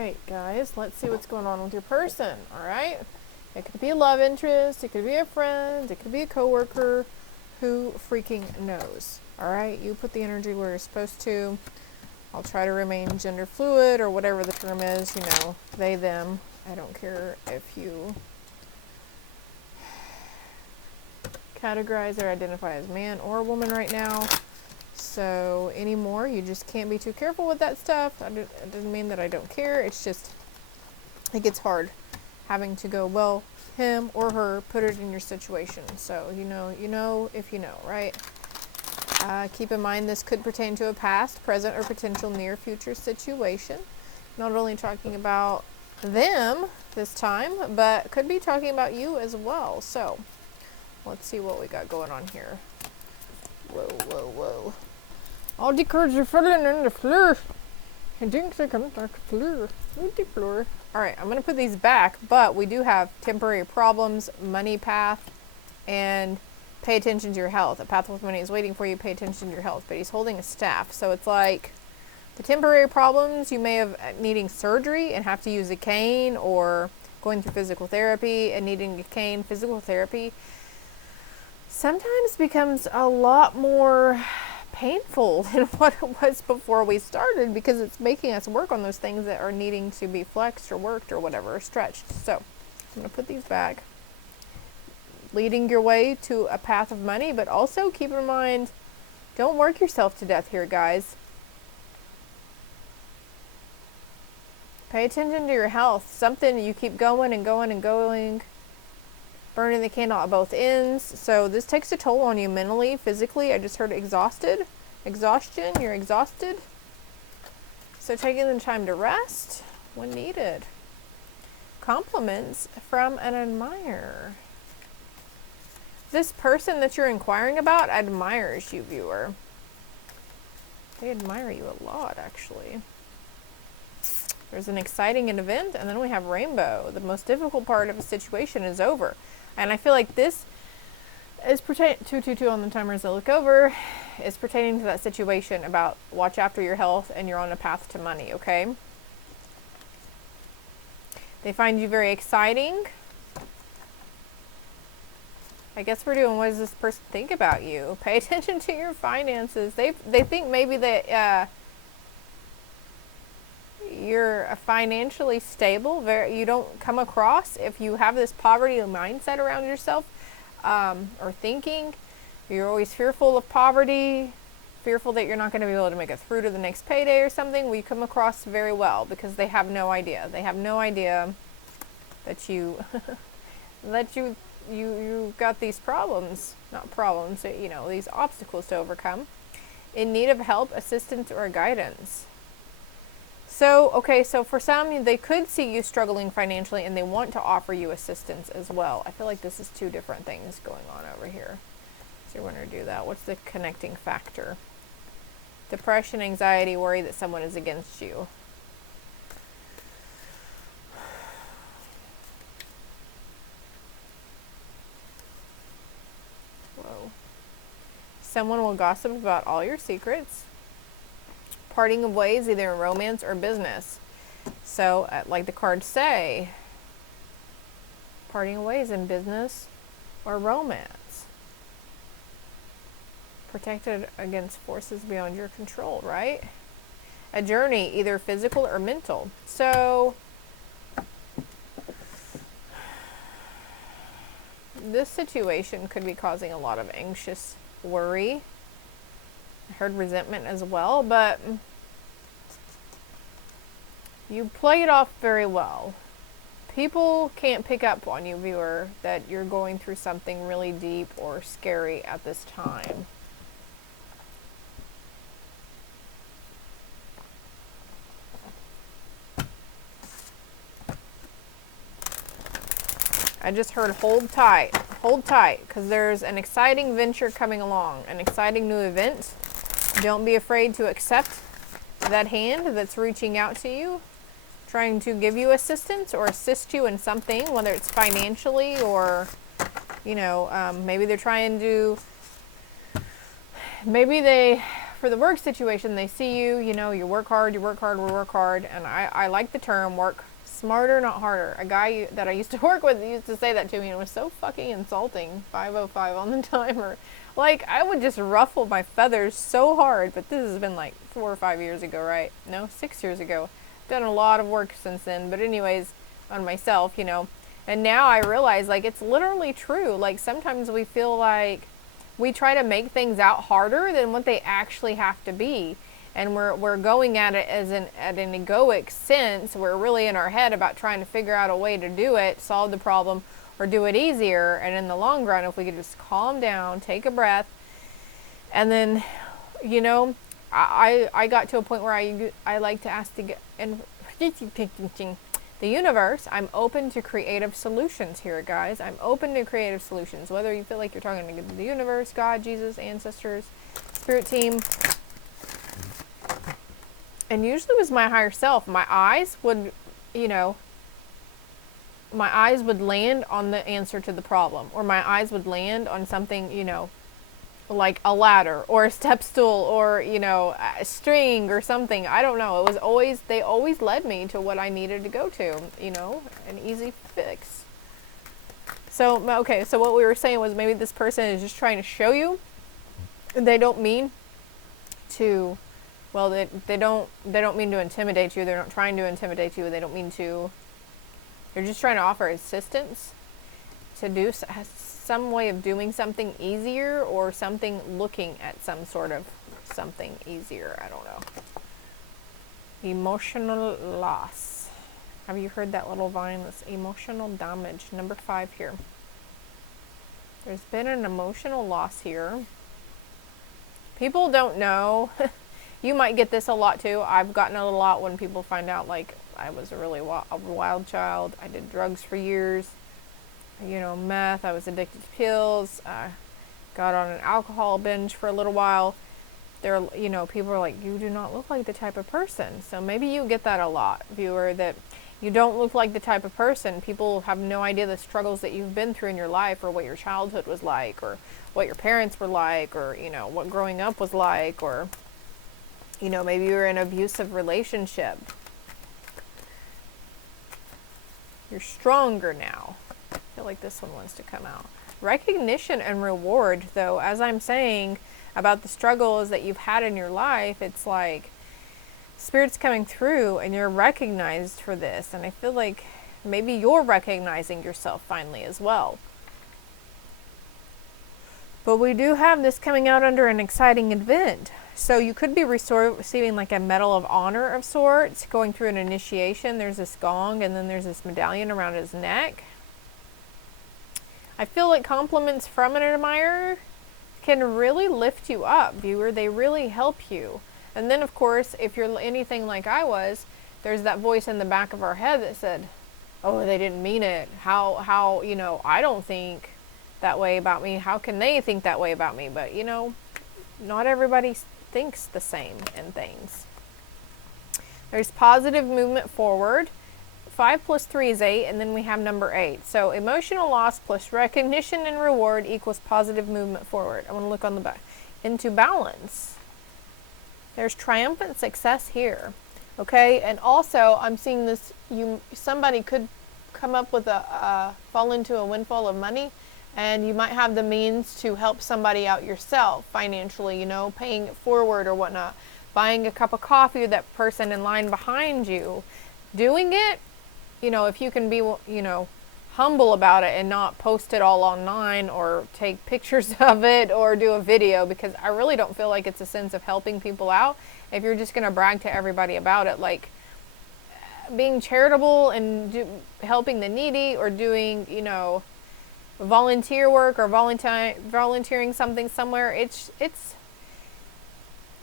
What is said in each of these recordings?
right, guys, let's see what's going on with your person, all right? It could be a love interest, it could be a friend, it could be a coworker. Who freaking knows, all right? You put the energy where you're supposed to. I'll try to remain gender fluid or whatever the term is, you know, they, them. I don't care if you categorize or identify as man or woman right now. So anymore, you just can't be too careful with that stuff. It doesn't mean that I don't care. It's just, it gets hard having to go, well, him or her, put it in your situation. So you know if you know, right? Keep in mind this could pertain to a past, present, or potential near future situation. Not only talking about them this time, but could be talking about you as well. So let's see what we got going on here. Whoa, whoa, whoa. All the cards are falling on the floor. I think they're coming back to the floor. All right, I'm going to put these back, but we do have temporary problems, money path, and pay attention to your health. A path with money is waiting for you. Pay attention to your health. But he's holding a staff. So it's like the temporary problems, you may have needing surgery and have to use a cane, or going through physical therapy and needing a cane. Physical therapy sometimes becomes a lot more painful than what it was before we started, because it's making us work on those things that are needing to be flexed or worked or whatever, or stretched. So I'm going to put these back. Leading your way to a path of money, but also keep in mind, don't work yourself to death here, guys. Pay attention to your health. Something you keep going and going and going, burning the candle at both ends. So this takes a toll on you mentally, physically. I just heard exhaustion. You're exhausted. So taking the time to rest when needed. Compliments from an admirer. This person that you're inquiring about admires you, viewer. They admire you a lot, actually. There's an exciting event, and then we have rainbow. The most difficult part of a situation is over. And I feel like this is pertaining, 222 on the timer as I look over, is pertaining to that situation about watch after your health and you're on a path to money, okay? They find you very exciting. I guess we're doing, what does this person think about you? Pay attention to your finances. They think maybe that you're financially stable. You don't come across, if you have this poverty mindset around yourself, or thinking, you're always fearful of poverty, fearful that you're not going to be able to make it through to the next payday or something. We come across very well, because they have no idea. They have no idea that you that you got these problems, not problems, you know, these obstacles to overcome, in need of help, assistance, or guidance. So, okay, so for some, they could see you struggling financially and they want to offer you assistance as well. I feel like this is two different things going on over here. So we're going to do that. What's the connecting factor? Depression, anxiety, worry that someone is against you. Whoa. Someone will gossip about all your secrets. Parting of ways, either in romance or business. So, like the cards say, parting of ways in business or romance. Protected against forces beyond your control, right? A journey, either physical or mental. So, this situation could be causing a lot of anxious worry. I heard resentment as well, but you play it off very well. People can't pick up on you, viewer, that you're going through something really deep or scary at this time. I just heard hold tight, because there's an exciting venture coming along, an exciting new event. Don't be afraid to accept that hand that's reaching out to you, trying to give you assistance or assist you in something, whether it's financially or, you know, maybe they're trying to, maybe they for the work situation, they see you, you know, you work hard, we work hard. And I like the term work smarter, not harder. A guy that I used to work with used to say that to me, and it was so fucking insulting. 5:05 on the timer. Like, I would just ruffle my feathers so hard, but this has been like 4 or 5 years ago, right? No, 6 years ago. Done a lot of work since then, but anyways, on myself, you know. And now I realize, like, it's literally true. Like, sometimes we feel like we try to make things out harder than what they actually have to be. And we're going at it as at an egoic sense. We're really in our head about trying to figure out a way to do it, solve the problem, or do it easier. And in the long run, if we could just calm down, take a breath, and then, you know, I got to a point where I like to ask the universe, I'm open to creative solutions here, guys. I'm open to creative solutions. Whether you feel like you're talking to the universe, God, Jesus, ancestors, spirit team. And usually it was my higher self. My eyes would, you know, my eyes would land on the answer to the problem. Or my eyes would land on something, you know, like a ladder or a step stool or, you know, a string or something. I don't know. It was always, they always led me to what I needed to go to, you know, an easy fix. So, okay, so what we were saying was maybe this person is just trying to show you. They don't mean to, well, they don't mean to intimidate you. They're not trying to intimidate you. They don't mean to, they're just trying to offer assistance to do some way of doing something easier, or something looking at some sort of something easier. I don't know. Emotional loss. Have you heard that little vine? This emotional damage. Number 5 here. There's been an emotional loss here. People don't know. You might get this a lot too. I've gotten it a lot when people find out, like, I was a really wild child. I did drugs for years. You know, meth. I was addicted to pills. Got on an alcohol binge for a little while. There, you know, people are like, you do not look like the type of person. So maybe you get that a lot, viewer, that you don't look like the type of person. People have no idea the struggles that you've been through in your life, or what your childhood was like, or what your parents were like, or, you know, what growing up was like, or, you know, maybe you were in an abusive relationship. You're stronger now. I feel like this one wants to come out. Recognition and reward, though, as I'm saying about the struggles that you've had in your life, it's like Spirit's coming through and you're recognized for this. And I feel like maybe you're recognizing yourself finally as well. But we do have this coming out under an exciting event. So you could be receiving like a medal of honor of sorts, going through an initiation. There's this gong, and then there's this medallion around his neck. I feel like compliments from an admirer can really lift you up, viewer. They really help you. And then, of course, if you're anything like I was, there's that voice in the back of our head that said, oh, they didn't mean it. How, you know, I don't think that way about me. How can they think that way about me? But, you know, not everybody thinks the same in things. There's positive movement forward. 5 plus 3 is 8, and then we have number 8. So emotional loss plus recognition and reward equals positive movement forward. I want to look on the back. Into balance. There's triumphant success here. Okay, and also I'm seeing this, somebody could come up with fall into a windfall of money, and you might have the means to help somebody out yourself financially, you know, paying it forward or whatnot, buying a cup of coffee with that person in line behind you, doing it. You know, if you can be, you know, humble about it and not post it all online or take pictures of it or do a video, because I really don't feel like it's a sense of helping people out if you're just going to brag to everybody about it. Like, being charitable and helping the needy, or doing, you know, volunteer work, or volunteering something somewhere, it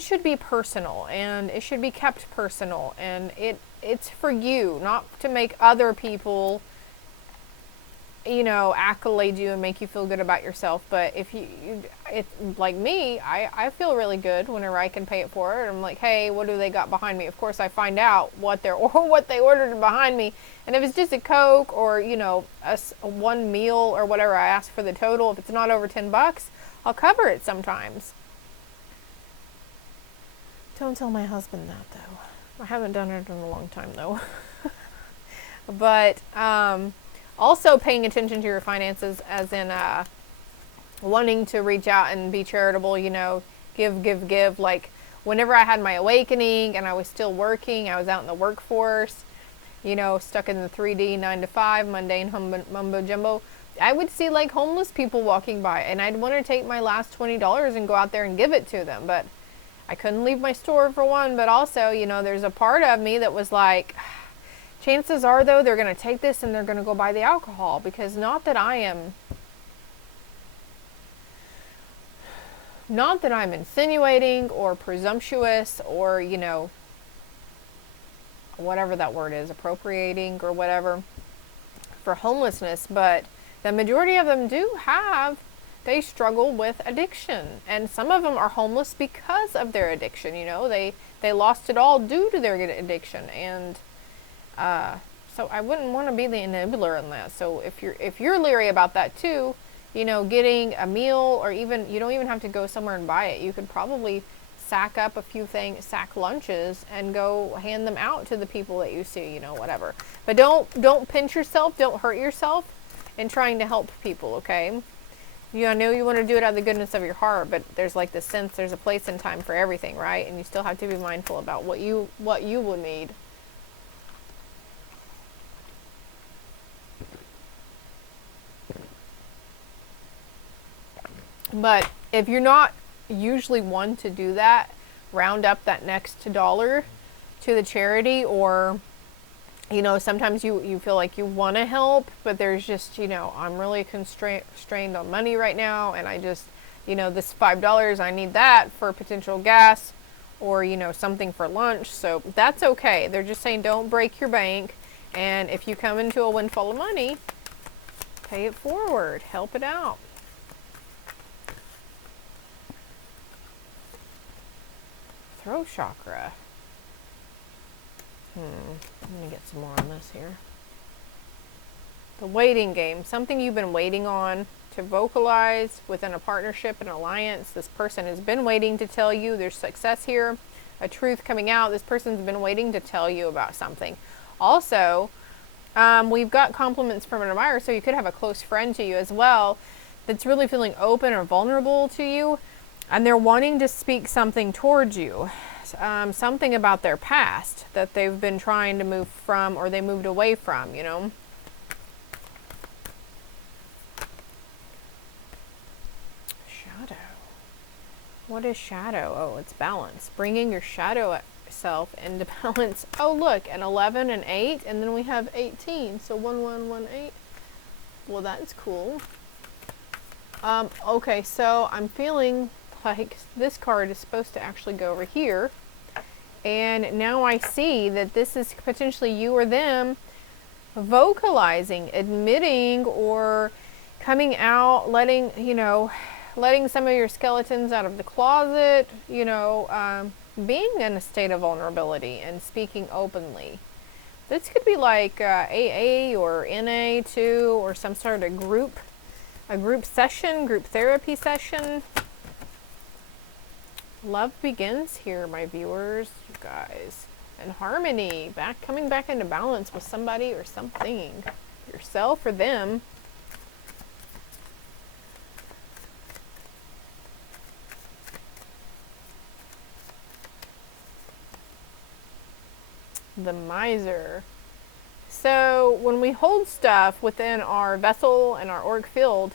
should be personal, and it should be kept personal, and it's for you, not to make other people, you know, accolade you and make you feel good about yourself. But if it's like me, I feel really good whenever I can pay it forward. I'm like, hey, what do they got behind me? Of course, I find out what they ordered behind me, and if it's just a Coke, or, you know, a one meal or whatever, I ask for the total. If it's not over $10, I'll cover it sometimes. Don't tell my husband that, though. I haven't done it in a long time, though. But also paying attention to your finances, as in wanting to reach out and be charitable, you know, give. Like, whenever I had my awakening and I was still working, I was out in the workforce, you know, stuck in the 3D 9 to 5 mundane mumbo jumbo, I would see like homeless people walking by, and I'd want to take my last $20 and go out there and give it to them. But I couldn't leave my store, for one, but also, you know, there's a part of me that was like, chances are, though, they're going to take this and they're going to go buy the alcohol. Because not that I'm insinuating or presumptuous or, you know, whatever that word is, appropriating or whatever, for homelessness, but the majority of them they struggle with addiction, and some of them are homeless because of their addiction. You know, they lost it all due to their addiction, and so I wouldn't want to be the enabler in that. So if you're leery about that too, you know, getting a meal, or even, you don't even have to go somewhere and buy it. You could probably sack up a few sack lunches and go hand them out to the people that you see, you know, whatever. But don't pinch yourself, don't hurt yourself in trying to help people, okay? I know you want to do it out of the goodness of your heart, but there's like this sense, there's a place and time for everything, right? And you still have to be mindful about what you will need. But if you're not usually one to do that, round up that next dollar to the charity, or, you know, sometimes you feel like you want to help, but there's just, you know, I'm really constrained on money right now, and I just, you know, this $5, I need that for potential gas, or, you know, something for lunch. So that's okay. They're just saying don't break your bank, and if you come into a windfall of money, pay it forward, help it out. Throat chakra. I'm going to get some more on this here. The waiting game. Something you've been waiting on to vocalize within a partnership, an alliance. This person has been waiting to tell you there's success here. A truth coming out. This person's been waiting to tell you about something. Also, we've got compliments from an admirer, so you could have a close friend to you as well that's really feeling open or vulnerable to you. And they're wanting to speak something towards you, something about their past that they've been trying to move from, or they moved away from, you know. Shadow. What is shadow? Oh, it's balance. Bringing your shadow self into balance. Oh, look, an 11 and 8, and then we have 18. So 1, 1, 1, 8. Well, that's cool. Okay, so I'm feeling like this card is supposed to actually go over here, and now I see that this is potentially you or them vocalizing, admitting, or coming out, letting some of your skeletons out of the closet, you know, being in a state of vulnerability and speaking openly. This could be like AA or NA too, or some sort of group session, group therapy session. Love begins here, my viewers, you guys. And harmony, coming back into balance with somebody or something. Yourself or them. The miser. So when we hold stuff within our vessel and our auric field,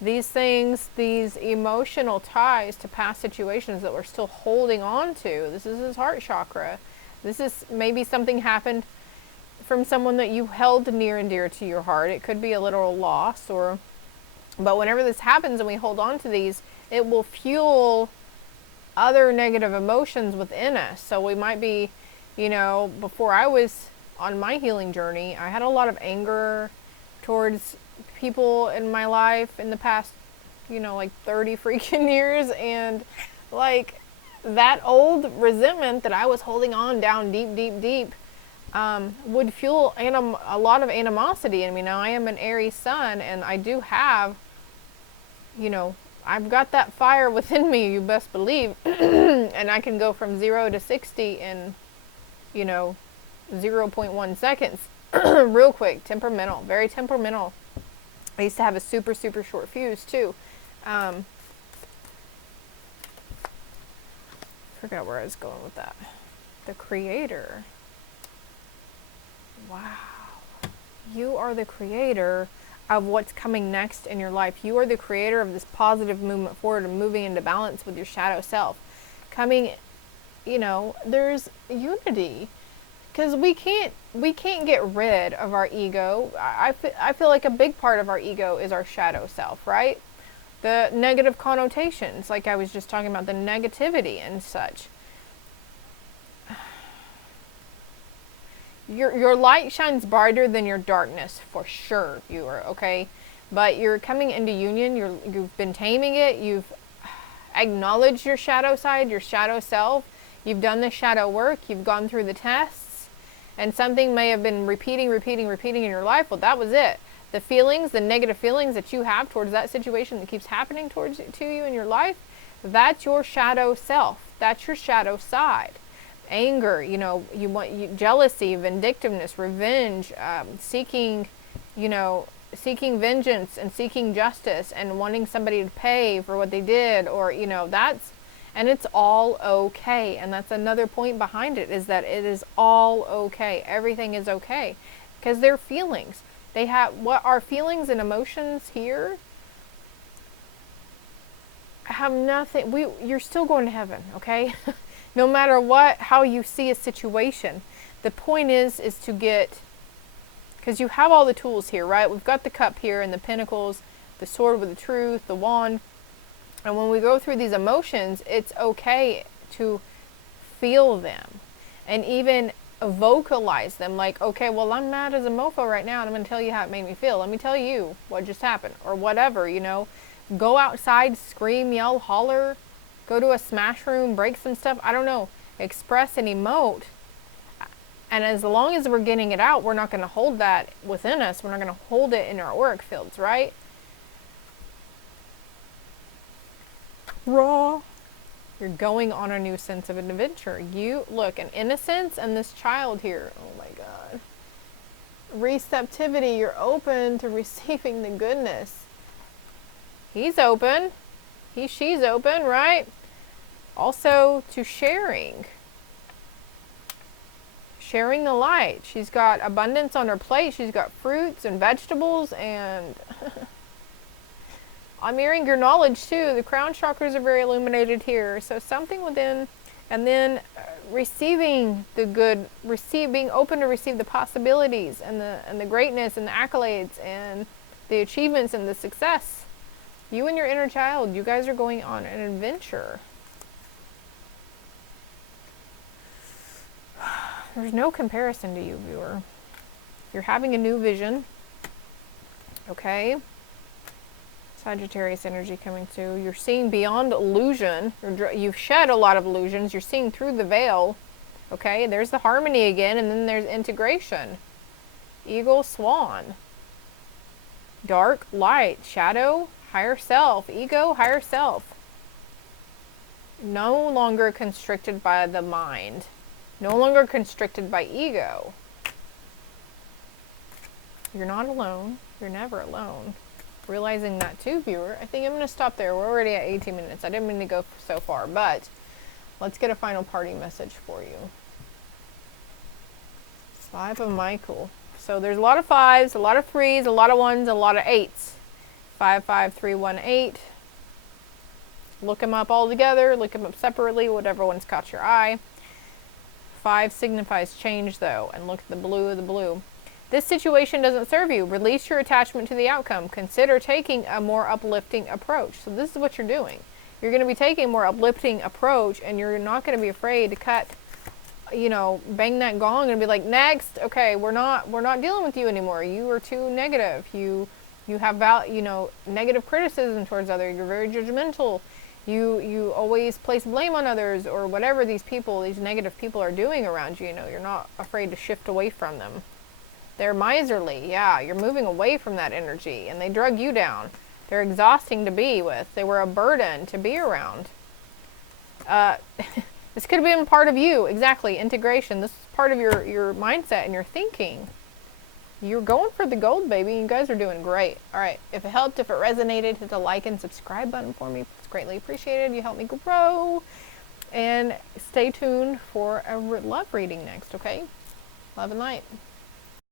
these things, these emotional ties to past situations that we're still holding on to. This is his heart chakra. This is maybe something happened from someone that you held near and dear to your heart. It could be a literal loss, but whenever this happens and we hold on to these, it will fuel other negative emotions within us. So we might be, you know, before I was on my healing journey, I had a lot of anger towards people in my life in the past, you know, like 30 freaking years, and like that old resentment that I was holding on down deep would fuel a lot of animosity in me. Now I am an Aries sun, and I do have, you know, I've got that fire within me, you best believe. And I can go from 0 to 60 in, you know, 0.1 seconds. Real quick. Temperamental. Very temperamental. I used to have a super, super short fuse, too. Forgot where I was going with that. The creator. Wow. You are the creator of what's coming next in your life. You are the creator of this positive movement forward and moving into balance with your shadow self. Coming, you know, there's unity. Because we can't get rid of our ego. I feel like a big part of our ego is our shadow self, right? The negative connotations, like I was just talking about, the negativity and such. Your light shines brighter than your darkness, for sure, viewer, okay? But you're coming into union, you've been taming it, you've acknowledged your shadow side, your shadow self, you've done the shadow work, you've gone through the tests, and something may have been repeating in your life. Well, that was it. The feelings, the negative feelings that you have towards that situation that keeps happening to you in your life, that's your shadow self. That's your shadow side. Anger, you know, jealousy, vindictiveness, revenge, seeking vengeance and seeking justice and wanting somebody to pay for what they did, or, you know, and it's all okay. And that's another point behind it, is that it is all okay. Everything is okay. Because they're feelings. They have, what our feelings and emotions here have nothing, you're still going to heaven, okay? No matter how you see a situation. The point is to get, because you have all the tools here, right? We've got the cup here and the pentacles, the sword with the truth, the wand. And when we go through these emotions, it's okay to feel them and even vocalize them. Like, okay, well, I'm mad as a mofo right now, and I'm going to tell you how it made me feel. Let me tell you what just happened, or whatever, you know. Go outside, scream, yell, holler. Go to a smash room, break some stuff. I don't know. Express and emote. And as long as we're getting it out, we're not going to hold that within us. We're not going to hold it in our auric fields, right? Raw. You're going on a new sense of adventure. You, look, an innocence and this child here. Oh my God. Receptivity. You're open to receiving the goodness. He's open. She's open, right? Also to sharing. Sharing the light. She's got abundance on her plate. She's got fruits and vegetables, and I'm hearing your knowledge too. The crown chakras are very illuminated here. So something within, and then receiving the good, being open to receive the possibilities and the greatness and the accolades and the achievements and the success. You and your inner child, you guys are going on an adventure. There's no comparison to you, viewer. You're having a new vision. Okay? Sagittarius energy coming through. You're seeing beyond illusion. You've shed a lot of illusions. You're seeing through the veil. Okay? There's the harmony again, and then there's integration. Eagle, swan. Dark, light, shadow, higher self, ego, higher self. No longer constricted by the mind. No longer constricted by ego. You're not alone. You're never alone. Realizing that too, viewer. I think I'm going to stop there. We're already at 18 minutes. I didn't mean to go so far, but let's get a final parting message for you. 5 of Michael. So there's a lot of 5s, a lot of 3s, a lot of 1s, a lot of 8s. 5, 5, 3, 1, 8. Look them up all together. Look them up separately, whatever one's caught your eye. 5 signifies change, though, and look at the blue of the blue. This situation doesn't serve you. Release your attachment to the outcome. Consider taking a more uplifting approach. So this is what you're doing. You're going to be taking a more uplifting approach, and you're not going to be afraid to cut, you know, bang that gong and be like, next, okay, we're not dealing with you anymore. You are too negative. You have negative criticism towards others. You're very judgmental. You always place blame on others, or whatever these negative people are doing around you. You know, you're not afraid to shift away from them. They're miserly. Yeah, you're moving away from that energy, and they drug you down. They're exhausting to be with. They were a burden to be around. This could have been part of you. Exactly. Integration. This is part of your mindset and your thinking. You're going for the gold, baby. You guys are doing great. All right. If it helped, if it resonated, hit the like and subscribe button for me. It's greatly appreciated. You help me grow. And stay tuned for a love reading next, okay? Love and light.